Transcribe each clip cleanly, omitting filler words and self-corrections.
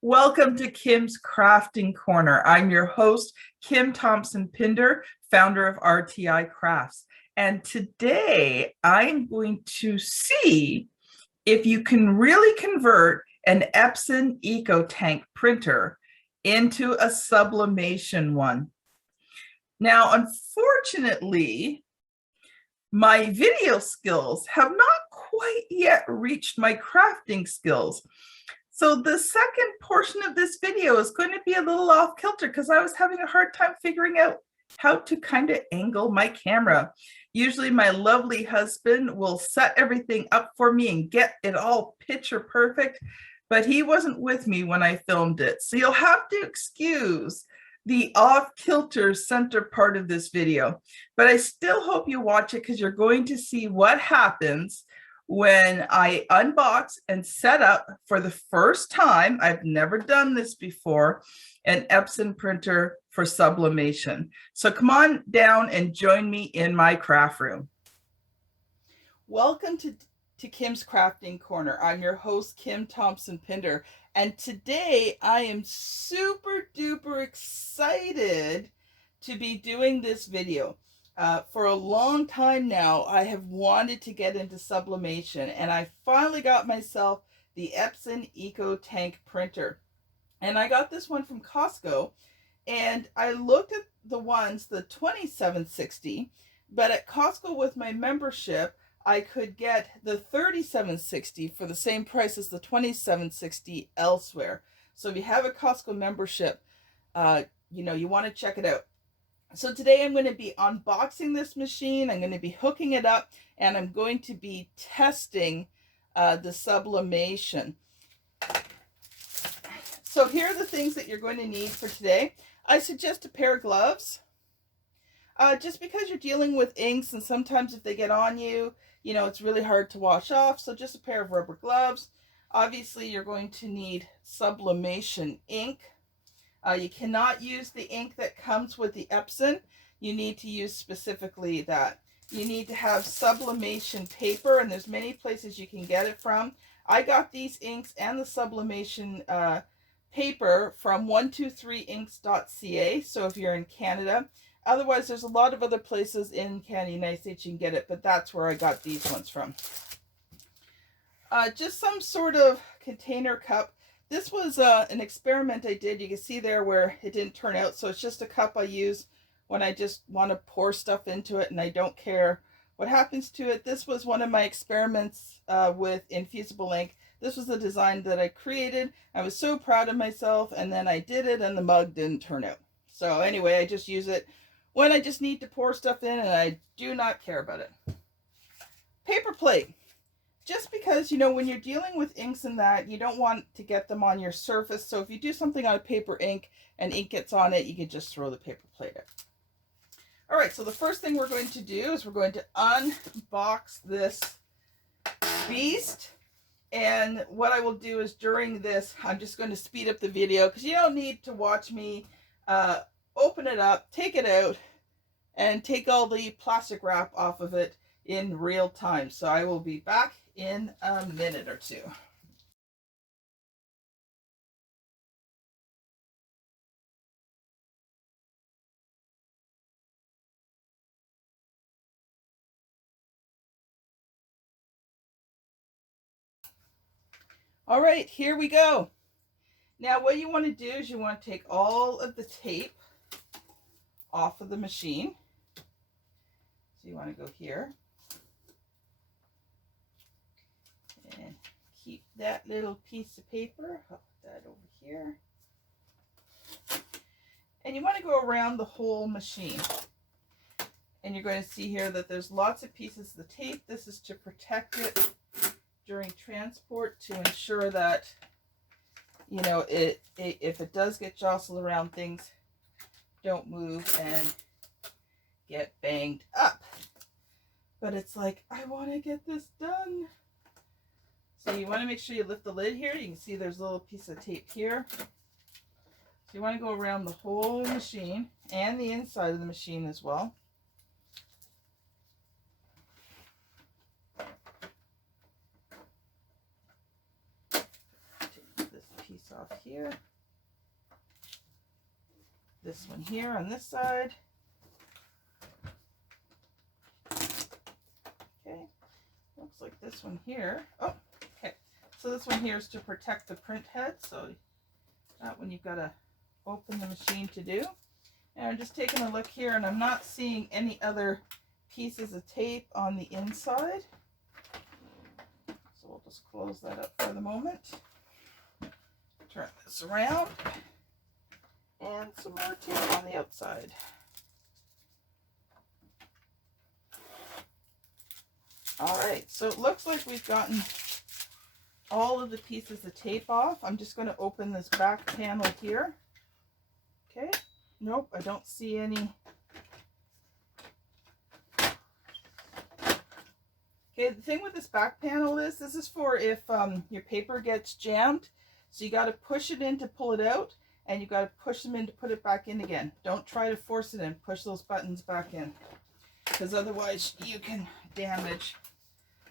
Welcome to Kim's Crafting Corner. I'm your host, Kim Thompson-Pinder, founder of RTI Crafts. And today I'm going to see if you can really convert an Epson Ecotank printer into a sublimation one. Now, unfortunately, my video skills have not quite yet reached my crafting skills. So the second portion of this video is going to be a little off kilter because I was having a hard time figuring out how to kind of angle my camera. Usually my lovely husband will set everything up for me and get it all picture perfect, but he wasn't with me when I filmed it. So you'll have to excuse the off kilter center part of this video, but I still hope you watch it because you're going to see what happens when I unbox and set up for the first time, I've never done this before, an Epson printer for sublimation. So come on down and join me in my craft room. Welcome to Kim's Crafting Corner. I'm your host, Kim Thompson-Pinder, and today I am super duper excited to be doing this video. For a long time now, I have wanted to get into sublimation, and I finally got myself the Epson Ecotank printer. And I got this one from Costco, and I looked at the ones, the 2760, but at Costco with my membership, I could get the 3760 for the same price as the 2760 elsewhere. So if you have a Costco membership, you want to check it out. So today I'm going to be unboxing this machine, I'm going to be hooking it up, and I'm going to be testing the sublimation. So here are the things that you're going to need for today. I suggest a pair of gloves, just because you're dealing with inks, and sometimes if they get on you, it's really hard to wash off, so just a pair of rubber gloves. Obviously you're going to need sublimation ink. You cannot use the ink that comes with the Epson. You need to use specifically that. You need to have sublimation paper, and there's many places you can get it from. I got these inks and the sublimation paper from 123inks.ca, so if you're in Canada. Otherwise, there's a lot of other places in Canada, United States you can get it, but that's where I got these ones from. Just some sort of container cup. This was an experiment I did. You can see there where it didn't turn out. So it's just a cup I use when I just want to pour stuff into it and I don't care what happens to it. This was one of my experiments with infusible ink. This was the design that I created. I was so proud of myself, and then I did it and the mug didn't turn out. So anyway, I just use it when I just need to pour stuff in and I do not care about it. Paper plate. Just because, when you're dealing with inks and that, you don't want to get them on your surface. So if you do something on a paper ink and ink gets on it, you can just throw the paper plate out. All right, so the first thing we're going to do is we're going to unbox this beast. And what I will do is during this, I'm just going to speed up the video because you don't need to watch me open it up, take it out, and take all the plastic wrap off of it in real time. So I will be back in a minute or two. All right, here we go. Now what you want to do is you want to take all of the tape off of the machine. So you want to go here and keep that little piece of paper, put that over here. And you want to go around the whole machine. And you're going to see here that there's lots of pieces of the tape. This is to protect it during transport, to ensure that, if it does get jostled around, things don't move and get banged up. But it's like, I want to get this done. So you want to make sure you lift the lid here. You can see there's a little piece of tape here. So you want to go around the whole machine and the inside of the machine as well. Take this piece this off here. This one here on this side. Okay, looks like this one here. Oh, okay. So this one here is to protect the print head. So that one you've got to open the machine to do. And I'm just taking a look here, and I'm not seeing any other pieces of tape on the inside. So we'll just close that up for the moment. Turn this around. And some more tape on the outside. All right, so it looks like we've gotten all of the pieces of tape off. I'm just going to open this back panel here. Okay, nope, I don't see any. Okay, the thing with this back panel is this is for if your paper gets jammed. So you got to push it in to pull it out, and you got to push them in to put it back in again. Don't try to force it in. Push those buttons back in, because otherwise you can damage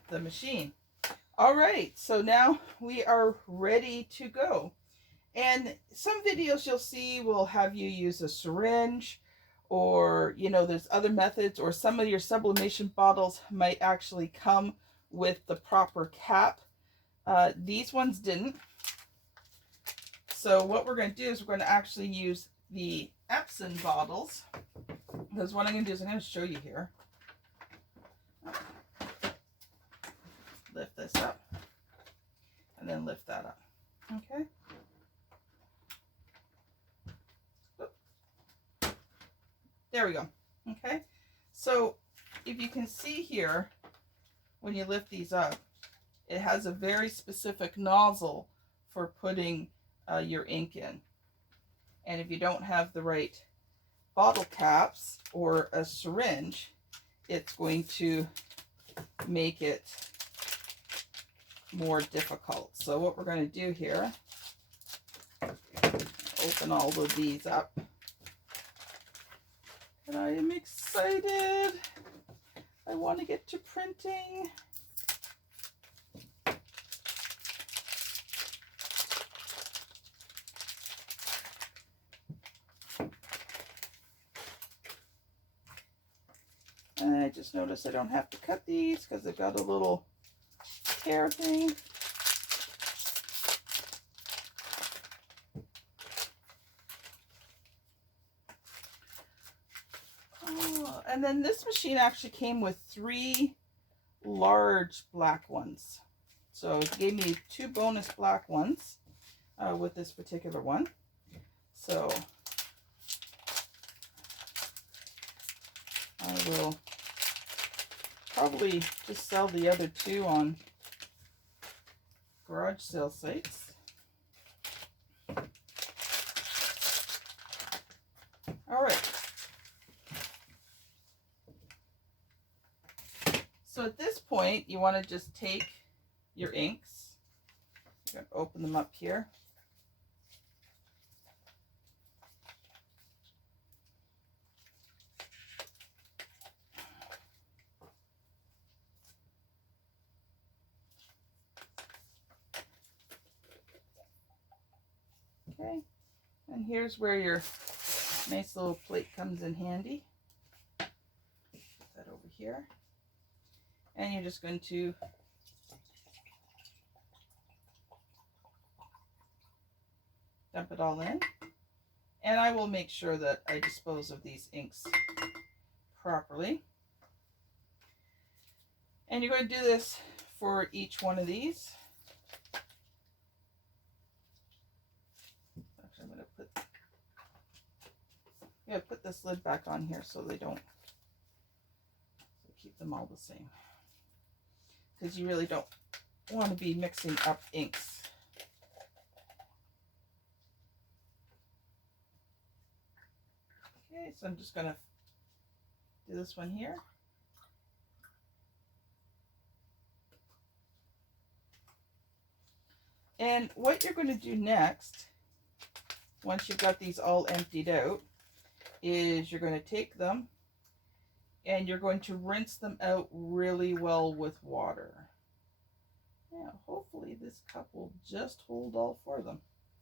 the machine. All right, so now we are ready to go. And some videos you'll see will have you use a syringe, or there's other methods, or some of your sublimation bottles might actually come with the proper cap. These ones didn't. So what we're going to do is we're going to actually use the Epson bottles, because what I'm going to do is I'm going to show you here. Lift this up and then lift that up. Okay. There we go. Okay. So if you can see here, when you lift these up, it has a very specific nozzle for putting your ink in. And if you don't have the right bottle caps or a syringe, it's going to make it more difficult. So what we're going to do here, open all of these up. And I am excited. I want to get to printing. And I just noticed I don't have to cut these because they've got a little tear thing. Oh, and then this machine actually came with 3 large black ones. So it gave me 2 bonus black ones with this particular one. So I will probably just sell the other 2 on garage sale sites. All right. So at this point, you want to just take your inks. I'm going to open them up here. Okay, and here's where your nice little plate comes in handy. Put that over here. And you're just going to dump it all in. And I will make sure that I dispose of these inks properly. And you're going to do this for each one of these. Actually, I'm going to put this lid back on here so they don't, so keep them all the same. Because you really don't want to be mixing up inks. Okay, so I'm just going to do this one here. And what you're going to do next, once you've got these all emptied out, is you're going to take them and you're going to rinse them out really well with water. Now, hopefully this cup will just hold all 4 of them.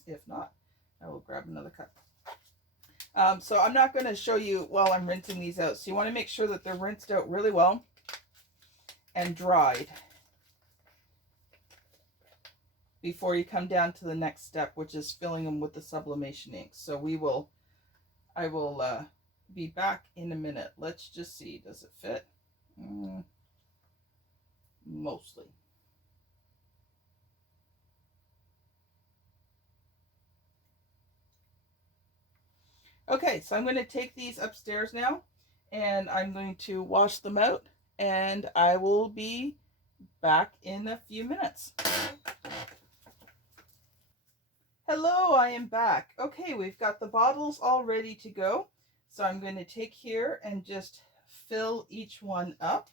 If not, I will grab another cup. So I'm not going to show you while I'm rinsing these out. So you want to make sure that they're rinsed out really well and dried before you come down to the next step, which is filling them with the sublimation ink. So I will be back in a minute. Let's just see, does it fit? Mostly. Okay, so I'm going to take these upstairs now and I'm going to wash them out and I will be back in a few minutes. Hello, I am back. Okay, we've got the bottles all ready to go. So I'm going to take here and just fill each one up.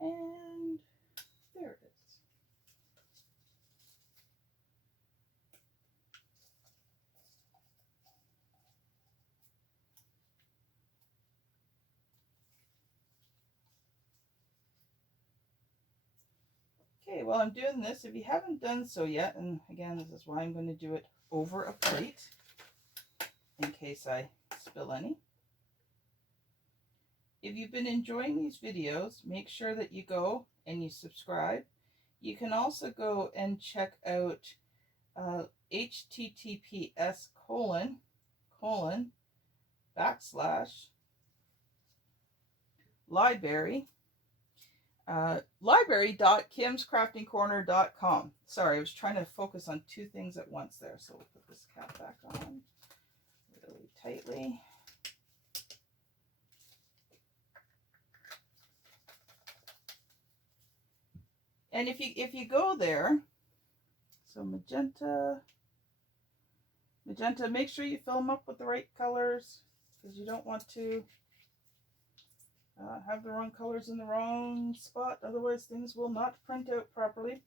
And there it is. Okay, while I'm doing this, if you haven't done so yet, and again, this is why I'm going to do it over a plate in case I spill any. If you've been enjoying these videos, make sure that you go and you subscribe. You can also go and check out https://library library.kimscraftingcorner.com. Sorry, I was trying to focus on two things at once there. So we'll put this cap back on really tightly. And if you go there, so magenta, make sure you fill them up with the right colors because you don't want to have the wrong colors in the wrong spot. Otherwise, things will not print out properly.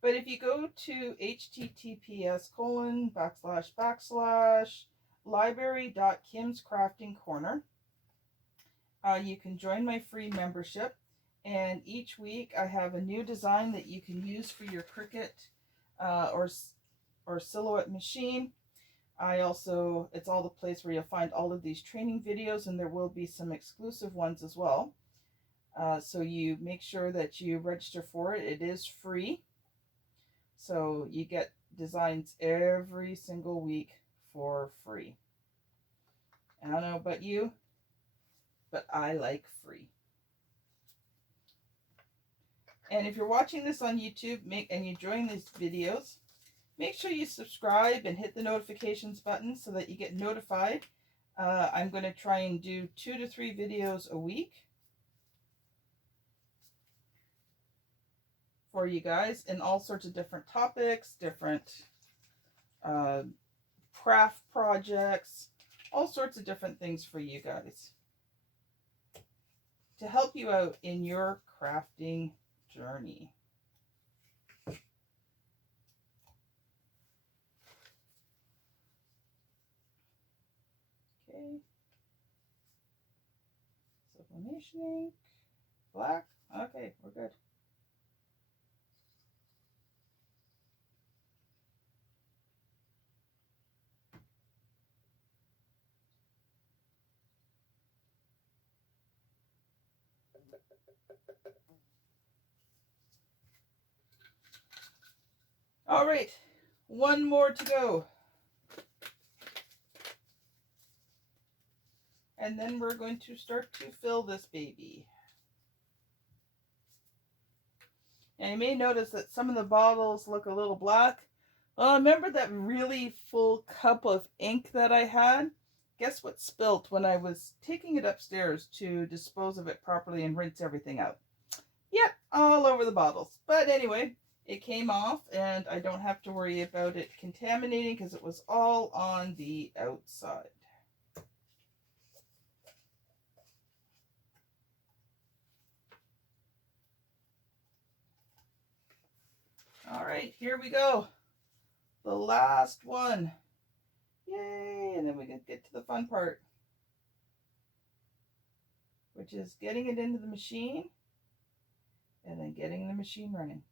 But if you go to https://library.kimscraftingcorner, you can join my free membership. And each week I have a new design that you can use for your Cricut or Silhouette machine. It's all the place where you'll find all of these training videos, and there will be some exclusive ones as well. So you make sure that you register for it. It is free. So you get designs every single week for free. I don't know about you, but I like free. And if you're watching this on YouTube and you're enjoying these videos, make sure you subscribe and hit the notifications button so that you get notified. I'm going to try and do 2 to 3 videos a week for you guys in all sorts of different topics, different craft projects, all sorts of different things for you guys to help you out in your crafting journey. Okay. Sublimation ink, black. Okay, we're good. All right, one more to go. And then we're going to start to fill this baby. And you may notice that some of the bottles look a little black. Well, remember that really full cup of ink that I had? Guess what spilt when I was taking it upstairs to dispose of it properly and rinse everything out? Yep, all over the bottles. But anyway, it came off and I don't have to worry about it contaminating because it was all on the outside. All right, here we go. The last one. Yay, and then we can get to the fun part, which is getting it into the machine and then getting the machine running.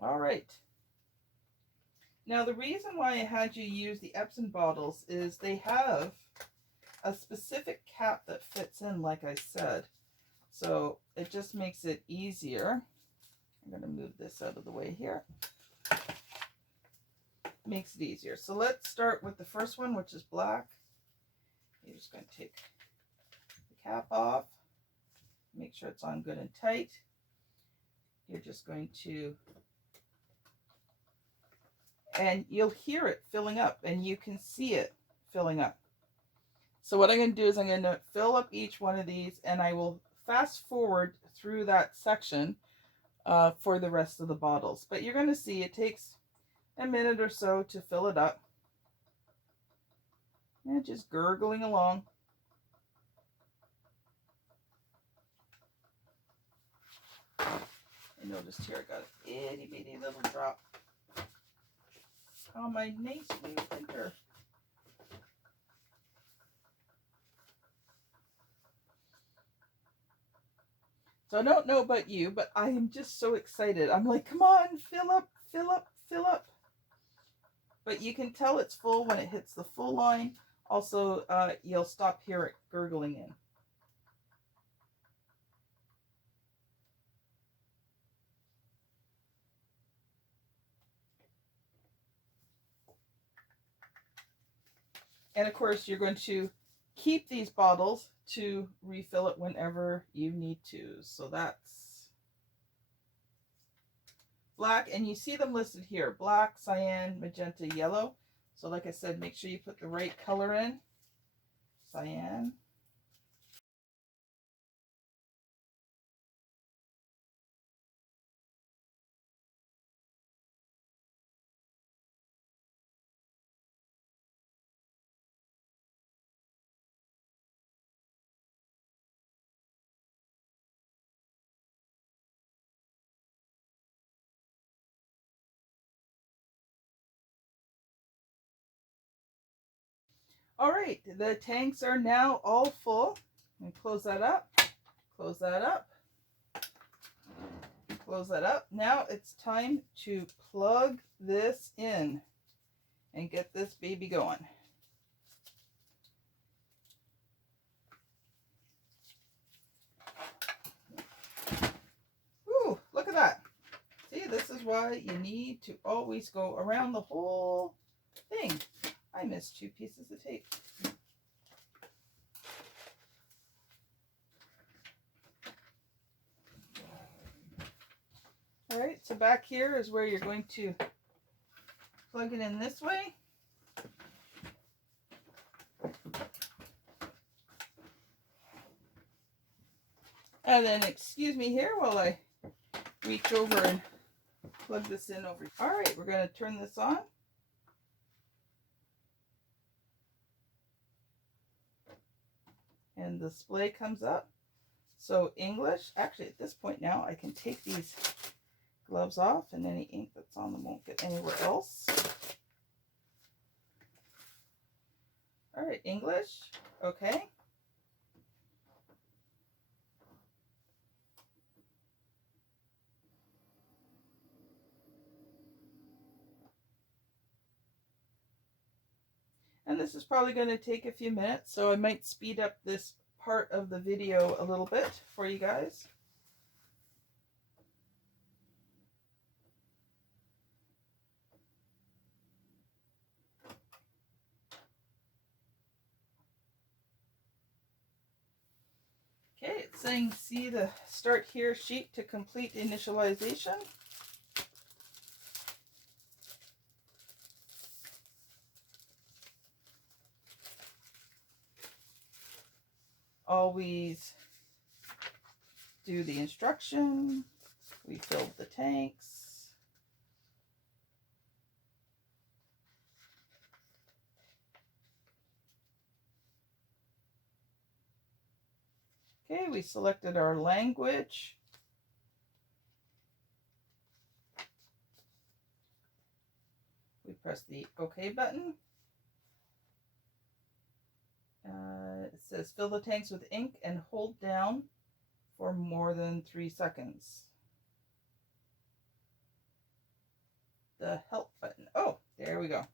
All right. Now the reason why I had you use the Epson bottles is they have a specific cap that fits in, like I said. So it just makes it easier. I'm going to move this out of the way here. Makes it easier. So let's start with the first one, which is black. You're just going to take the cap off. Make sure it's on good and tight. You're just going to, and you'll hear it filling up, and you can see it filling up. So what I'm going to do is I'm going to fill up each one of these, and I will fast forward through that section for the rest of the bottles. But you're going to see it takes a minute or so to fill it up. And just gurgling along. I noticed here I got an itty bitty little drop on my nice new printer. So I don't know about you, but I am just so excited. I'm like, come on, fill up, fill up, fill up. But you can tell it's full when it hits the full line. Also, you'll stop here it gurgling in. And of course, you're going to keep these bottles to refill it whenever you need to. So that's black, and you see them listed here: black, cyan, magenta, yellow. So like I said, make sure you put the right color in. Cyan. All right, the tanks are now all full. And close that up, close that up, close that up. Now it's time to plug this in and get this baby going. Ooh, look at that. See, this is why you need to always go around the whole thing. I missed 2 pieces of tape. All right, so back here is where you're going to plug it in this way. And then, excuse me here while I reach over and plug this in over. All right, we're going to turn this on. And the display comes up. So English, actually at this point now I can take these gloves off and any ink that's on them won't get anywhere else. All right, English, okay. And this is probably going to take a few minutes, so I might speed up this part of the video a little bit for you guys. Okay, it's saying see the start here sheet to complete initialization. Always do the instruction. We filled the tanks. Okay, we selected our language. We press the OK button. It says fill the tanks with ink and hold down for more than 3 seconds. The help button. Oh, there we go.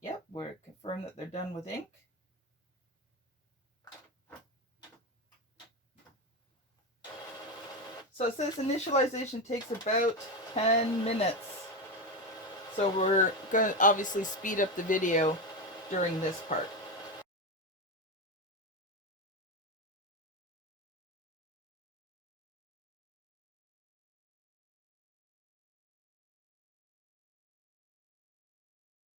Yep, we're confirmed that they're done with ink. So it says initialization takes about 10 minutes. So we're going to obviously speed up the video during this part.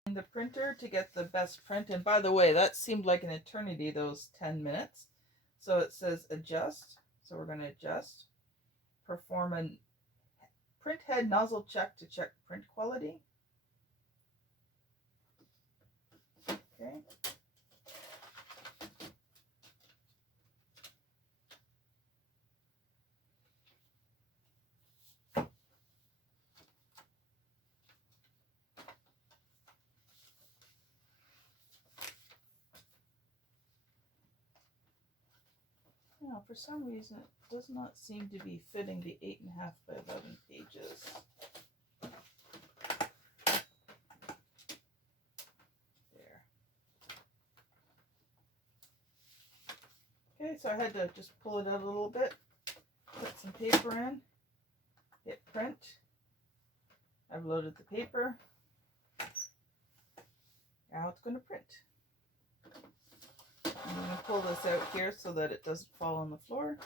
The printer to get the best print, and by the way, that seemed like an eternity, those 10 minutes. So it says adjust, so we're going to adjust, perform a print head nozzle check to check print quality. Okay. Now, for some reason, it does not seem to be fitting the 8.5 by 11 pages. There. Okay, so I had to just pull it out a little bit, put some paper in, hit print. I've loaded the paper. Now it's going to print. I'm going to pull this out here so that it doesn't fall on the floor.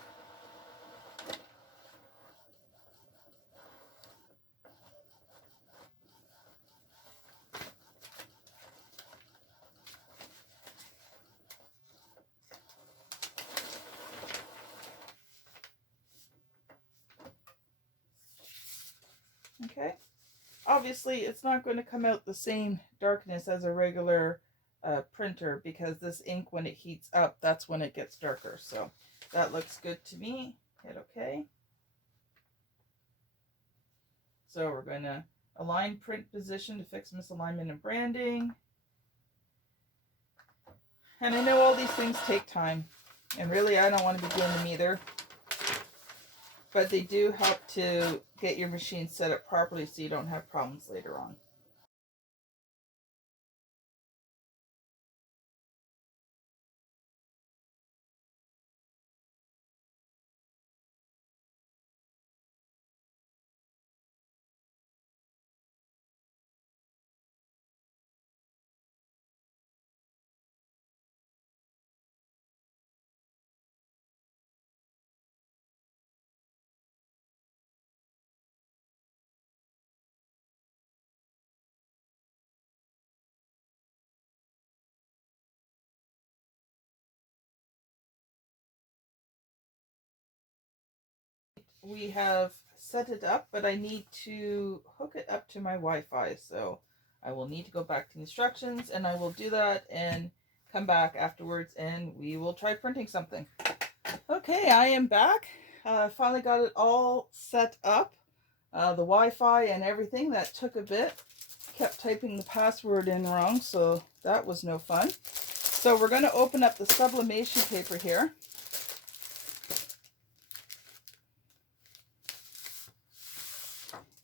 Okay. Obviously, it's not going to come out the same darkness as a regular printer, because this ink, when it heats up, that's when it gets darker. So that looks good to me. Hit OK. So we're going to align print position to fix misalignment and branding. And I know all these things take time, and really I don't want to be doing them either. But they do help to get your machine set up properly so you don't have problems later on. We have set it up, but I need to hook it up to my Wi-Fi, so I will need to go back to instructions, and I will do that and come back afterwards and we will try printing something. Okay, I am back. Finally got it all set up, the Wi-Fi and everything. That took a bit. Kept typing the password in wrong, so that was no fun. So we're going to open up the sublimation paper here.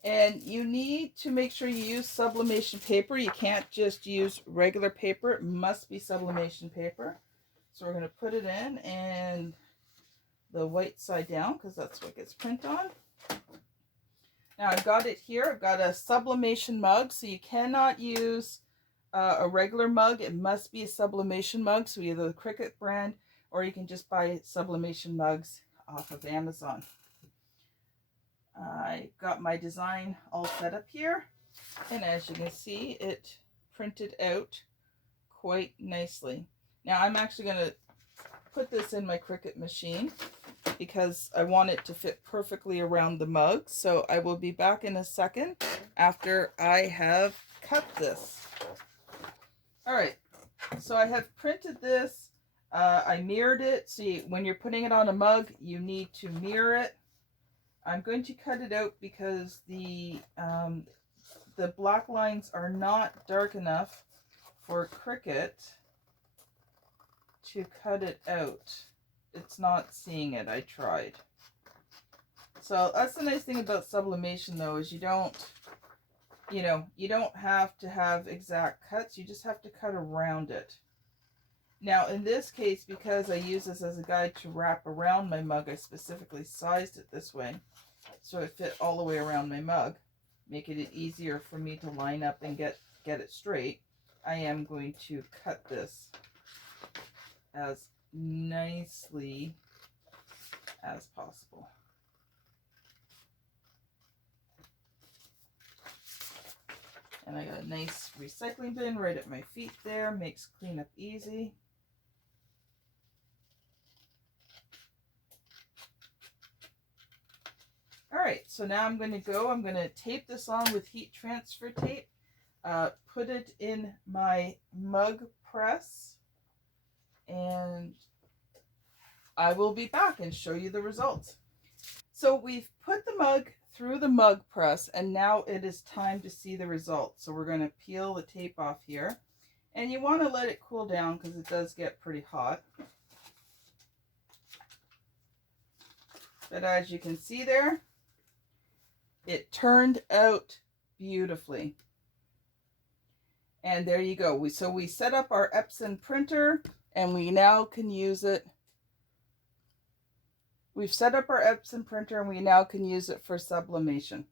And you need to make sure you use sublimation paper. You can't just use regular paper. It must be sublimation paper. So we're going to put it in, and the white side down, because that's what gets print on. Now I've got it here. I've got a sublimation mug, so you cannot use a regular mug. It must be a sublimation mug, so either the Cricut brand, or you can just buy sublimation mugs off of Amazon. I got my design all set up here, and as you can see, it printed out quite nicely. Now I'm actually going to put this in my Cricut machine because I want it to fit perfectly around the mug. So I will be back in a second after I have cut this. All right, so I have printed this I mirrored it. See, when you're putting it on a mug, you need to mirror it. I'm going to cut it out because the black lines are not dark enough for Cricut to cut it out. It's not seeing it. I tried. So that's the nice thing about sublimation, though, is you don't have to have exact cuts. You just have to cut around it. Now, in this case, because I use this as a guide to wrap around my mug, I specifically sized it this way so it fit all the way around my mug, making it easier for me to line up and get it straight. I am going to cut this as nicely as possible. And I got a nice recycling bin right at my feet there, makes cleanup easy. All right, so now I'm going to tape this on with heat transfer tape, put it in my mug press, and I will be back and show you the results. So we've put the mug through the mug press, and now it is time to see the results. So we're going to peel the tape off here, and you want to let it cool down because it does get pretty hot. But as you can see there, it turned out beautifully. And there you go. So we set up our Epson printer, and we now can use it. We've set up our Epson printer, and we now can use it for sublimation.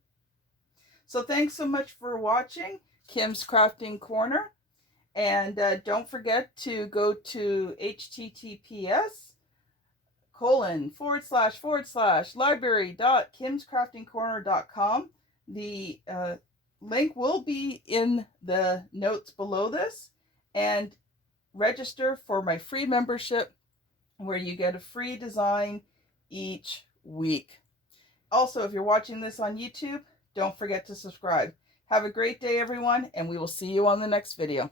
So thanks so much for watching Kim's Crafting Corner. And don't forget to go to https://library.kimscraftingcorner.com. The link will be in the notes below this, and register for my free membership where you get a free design each week. Also, if you're watching this on YouTube, don't forget to subscribe. Have a great day, everyone, and we will see you on the next video.